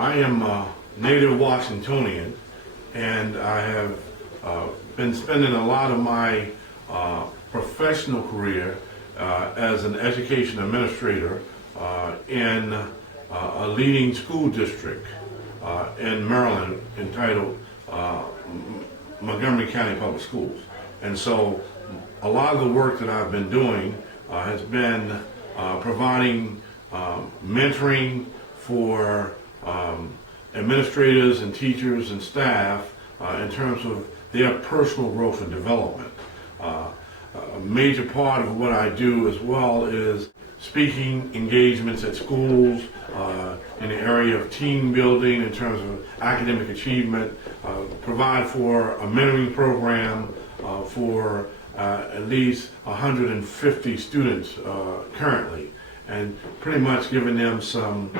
I am a native Washingtonian, and I have been spending a lot of my professional career as an education administrator in a leading school district in Maryland entitled Montgomery County Public Schools. And so a lot of the work that I've been doing has been providing mentoring for administrators and teachers and staff in terms of their personal growth and development. A major part of what I do as well is speaking engagements at schools in the area of team building in terms of academic achievement, provide for a mentoring program for at least 150 students currently, and pretty much giving them some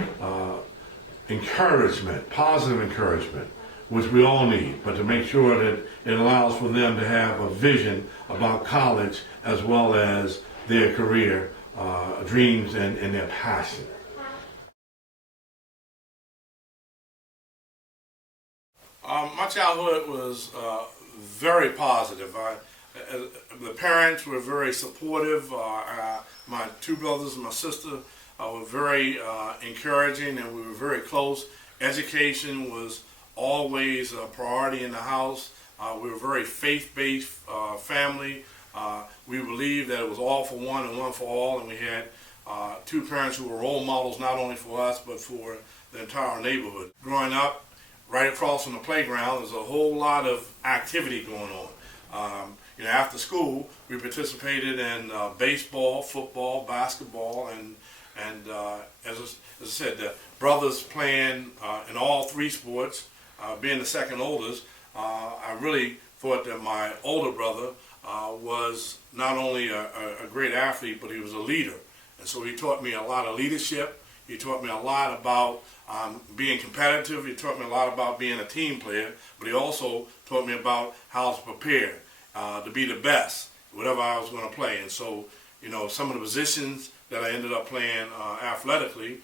encouragement, positive encouragement, which we all need, but to make sure that it allows for them to have a vision about college as well as their career dreams and their passion. My childhood was very positive. The parents were very supportive. My two brothers and my sister were very encouraging, and we were very close. Education was always a priority in the house. We were a very faith-based family. We believed that it was all for one and one for all, and we had two parents who were role models not only for us but for the entire neighborhood. Growing up, right across from the playground, there's a whole lot of activity going on. After school, we participated in baseball, football, basketball, and as I said, the brothers playing in all three sports. Being the second oldest, I really thought that my older brother was not only a great athlete, but he was a leader. And so he taught me a lot of leadership. He taught me a lot about being competitive. He taught me a lot about being a team player. But he also taught me about how to prepare to be the best, whatever I was going to play. And so, some of the positions that I ended up playing athletically,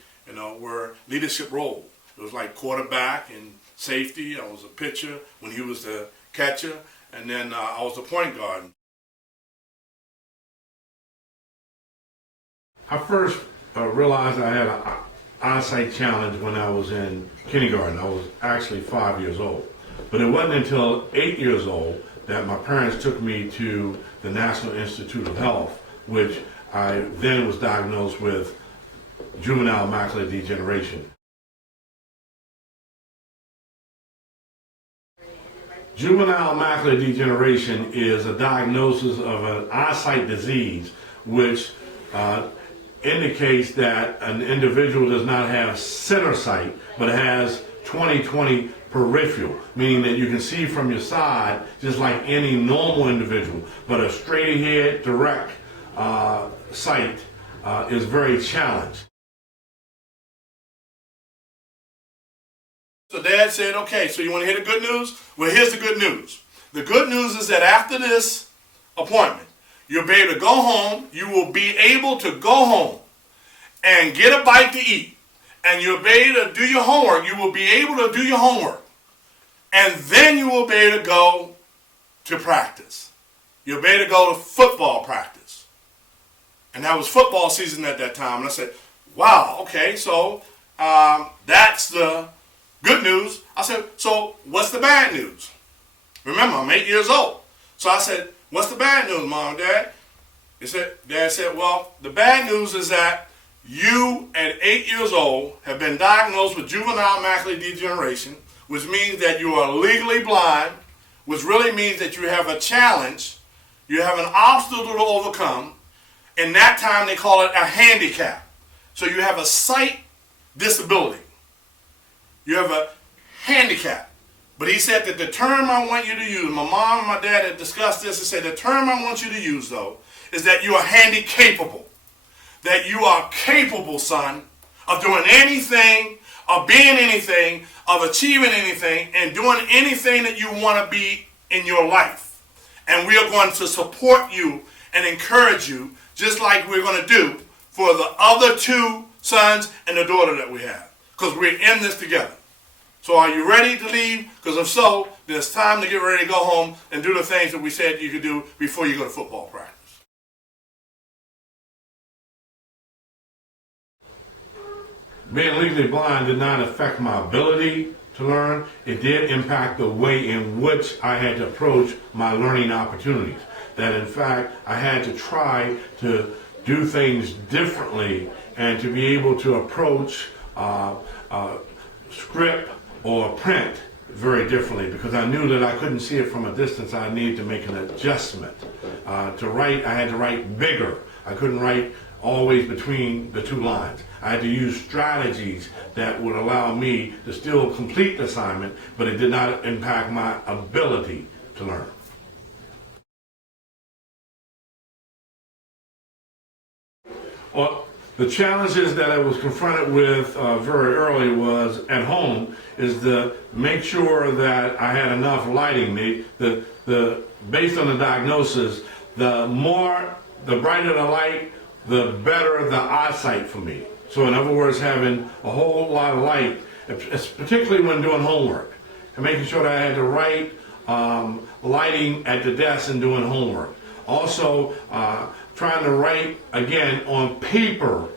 were leadership roles. It was like quarterback and safety. I was a pitcher when he was the catcher, and then I was the point guard. I first realized I had an eyesight challenge when I was in kindergarten. I was actually 5 years old. But it wasn't until 8 years old that my parents took me to the National Institute of Health, which I then was diagnosed with Juvenile Macular Degeneration. Juvenile macular degeneration is a diagnosis of an eyesight disease which indicates that an individual does not have center sight but has 20/20 peripheral, meaning that you can see from your side just like any normal individual, but a straight ahead, direct sight is very challenged. So Dad said, okay, so you want to hear the good news? Well, here's the good news. The good news is that after this appointment, you'll be able to go home, you will be able to go home and get a bite to eat, and you'll be able to do your homework. You will be able to do your homework, and then you will be able to go to practice. You'll be able to go to football practice. And that was football season at that time. And I said, wow, okay, so that's the good news. I said, so what's the bad news? Remember, I'm 8 years old. So I said, what's the bad news, Mom and Dad? Dad said, well, the bad news is that you at 8 years old have been diagnosed with juvenile macular degeneration, which means that you are legally blind, which really means that you have a challenge, you have an obstacle to overcome. In that time, they call it a handicap. So you have a sight disability. You have a handicap. But he said that the term I want you to use, my mom and my dad had discussed this, and said the term I want you to use, though, is that you are handicapable. That you are capable, son, of doing anything, of being anything, of achieving anything, and doing anything that you want to be in your life. And we are going to support you and encourage you, just like we're going to do for the other two sons and the daughter that we have. Because we're in this together. So are you ready to leave? Because if so, then it's time to get ready to go home and do the things that we said you could do before you go to football practice. Being legally blind did not affect my ability to learn. It did impact the way in which I had to approach my learning opportunities. That in fact, I had to try to do things differently and to be able to approach script or print very differently, because I knew that I couldn't see it from a distance. I needed to make an adjustment. To write, I had to write bigger. I couldn't write always between the two lines. I had to use strategies that would allow me to still complete the assignment, but it did not impact my ability to learn. Well, the challenges that I was confronted with very early was at home is to make sure that I had enough lighting. Based on the diagnosis, the brighter the light, the better the eyesight for me. So in other words, having a whole lot of light, particularly when doing homework, and making sure that I had the right lighting at the desk and doing homework. Also, trying to write, again, on paper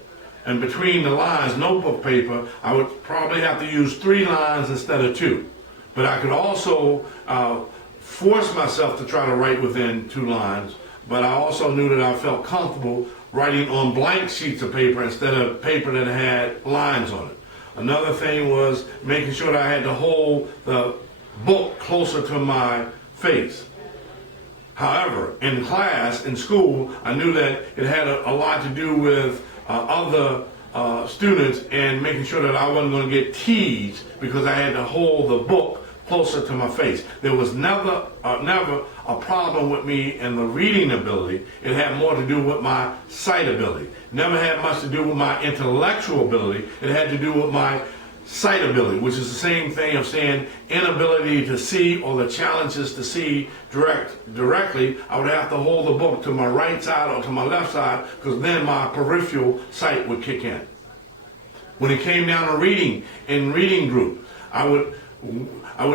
and between the lines, notebook paper, I would probably have to use 3 lines instead of 2. But I could also force myself to try to write within 2 lines, but I also knew that I felt comfortable writing on blank sheets of paper instead of paper that had lines on it. Another thing was making sure that I had to hold the book closer to my face. However, in class, in school, I knew that it had a lot to do with other students and making sure that I wasn't going to get teased because I had to hold the book closer to my face. There was never a problem with me and the reading ability. It had more to do with my sight ability. Never had much to do with my intellectual ability. It had to do with my sight ability, which is the same thing of saying inability to see or the challenges to see directly. I would have to hold the book to my right side or to my left side, because then my peripheral sight would kick in. When it came down to reading, in reading group, I would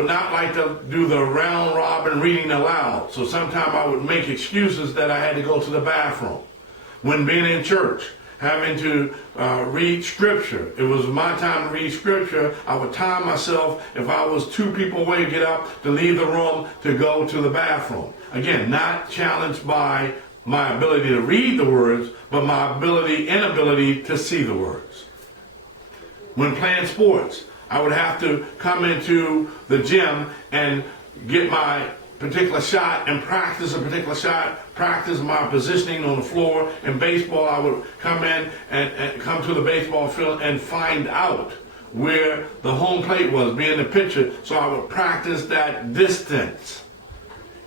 not like to do the round robin reading aloud. So sometimes I would make excuses that I had to go to the bathroom. When being in church, having to read scripture, it was my time to read scripture. I would time myself, if I was 2 people away, get up to leave the room to go to the bathroom. Again, not challenged by my ability to read the words, but my inability to see the words. When playing sports, I would have to come into the gym and get my particular shot and practice a particular shot, practice my positioning on the floor. In baseball, I would come in and come to the baseball field and find out where the home plate was, being the pitcher, so I would practice that distance.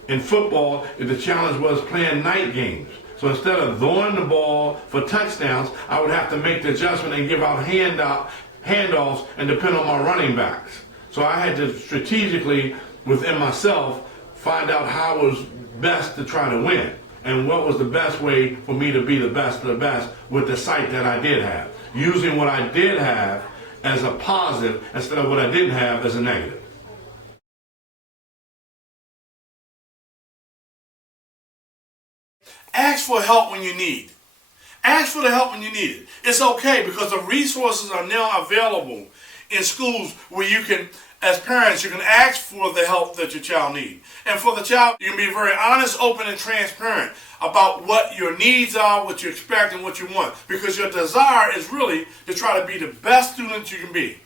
In football, the challenge was playing night games. So instead of throwing the ball for touchdowns, I would have to make the adjustment and give out handoffs and depend on my running backs. So I had to strategically, within myself, find out how it was best to try to win and what was the best way for me to be the best of the best with the sight that I did have, using what I did have as a positive instead of what I didn't have as a negative. Ask for help when you need. Ask for the help when you need it. It's okay, because the resources are now available in schools where you can, as parents, you can ask for the help that your child needs. And for the child, you can be very honest, open, and transparent about what your needs are, what you expect, and what you want. Because your desire is really to try to be the best student you can be.